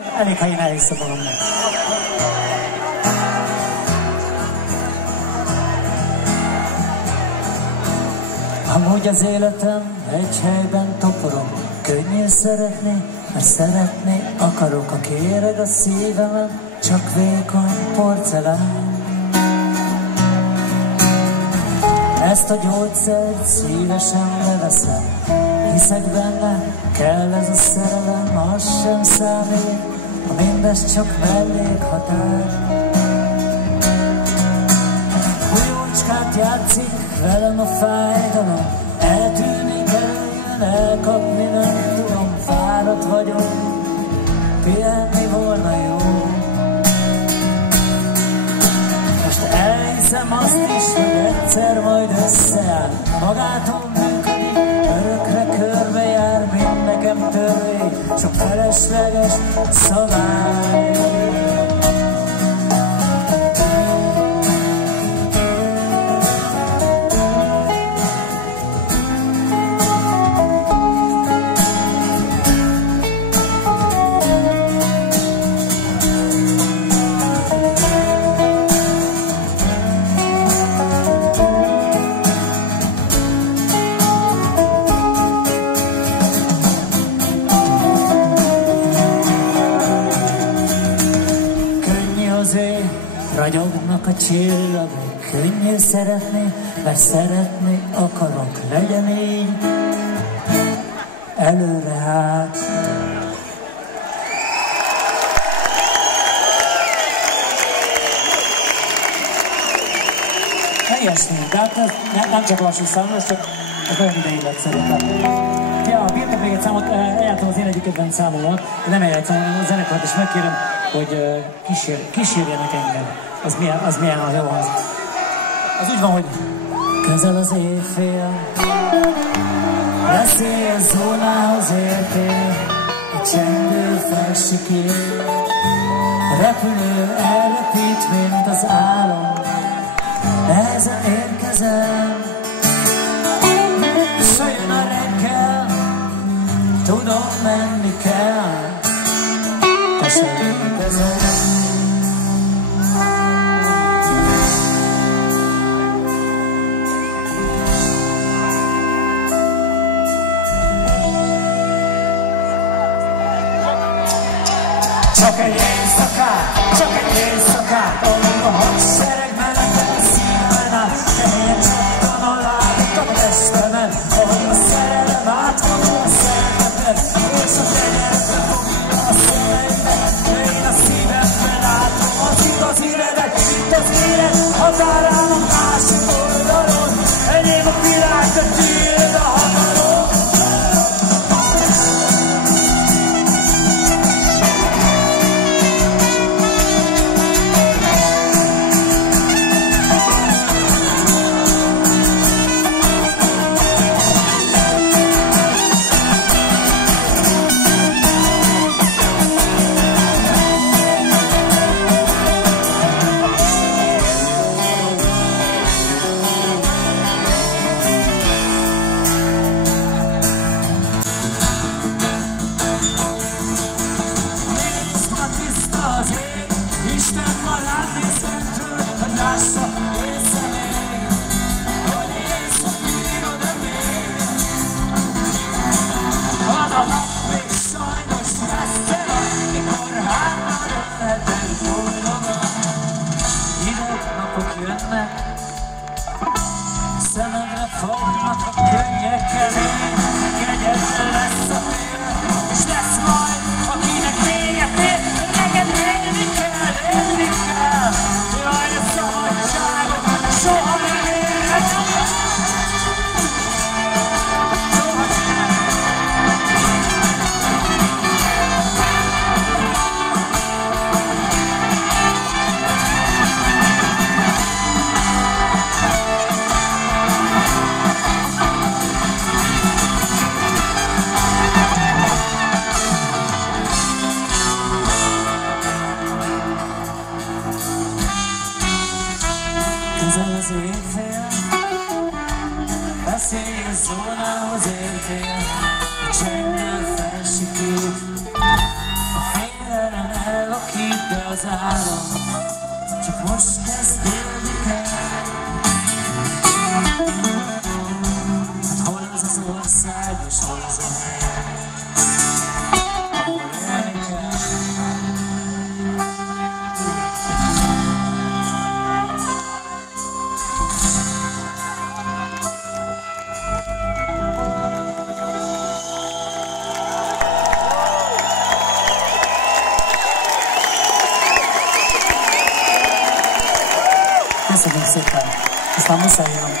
Elég, ha én elhiszem magamnak. Amúgy az életem egy helyben toporog. Könnyű szeretni, mert szeretni akarok. A kéreg a szívemen, csak vékony porcelán. Ezt a gyógyszert szívesen leveszem. Hiszek benne, kell ez a szerelem, az sem számít, ha mindez csak mellékhatár. Újócskát játszik velem a fájdalom, eltűnik, előjön, elkapni nem tudom, fáradt vagyok, pihenni volna jó. Most elhiszem azt is, hogy egyszer majd összeáll, magától működik, örökre körbejár, mind nekem törvény, csak felesleges szabály. Ragyognak a csillagok, könnyű szeretni, mert szeretni akarok, legyen így, előre hát. Ilyesmi, de hát nem csak lassú számos, csak olyan ideig lett szerintem. Ja, bírtak még egy számot, eljátszom az én egyik kedvenc számomat, nem eljátszom, hanem a zenekart, és megkérem, hogy kísérjenek engem. Az milyen a jó az. Az úgy van, hogy közel az éjfél, veszély a zónához értél, a csendő felsikír, repülő elrepít, mint az álom, nehezen érkezem, s jön a reggel, tudom menni kell, te se létezem. Csak egy éjszakát, ahol a hadsereg menetel a szívemen át, fehér csattan a lábuk a testemen, ahol a szerelem átvanul a szervetet, és a tenyerbe fogja a szemeimet, én a szívemben látom az igazi redet, itt az élet határán a másik oldalon, enyém a világ, de tiéd a hatalom. Szememre fognak a könnyek elé, kegyetlen lesz a tél, és lesz majd, akinek véget ér, neked élni kell, élni kell. Jaj, a szabadságot soha nem érhet. várom, csak most kezdődik el. Hát hol az az ország és hol az a hely, ahol élni kell. Köszönöm szépen, aztán muszáj jön.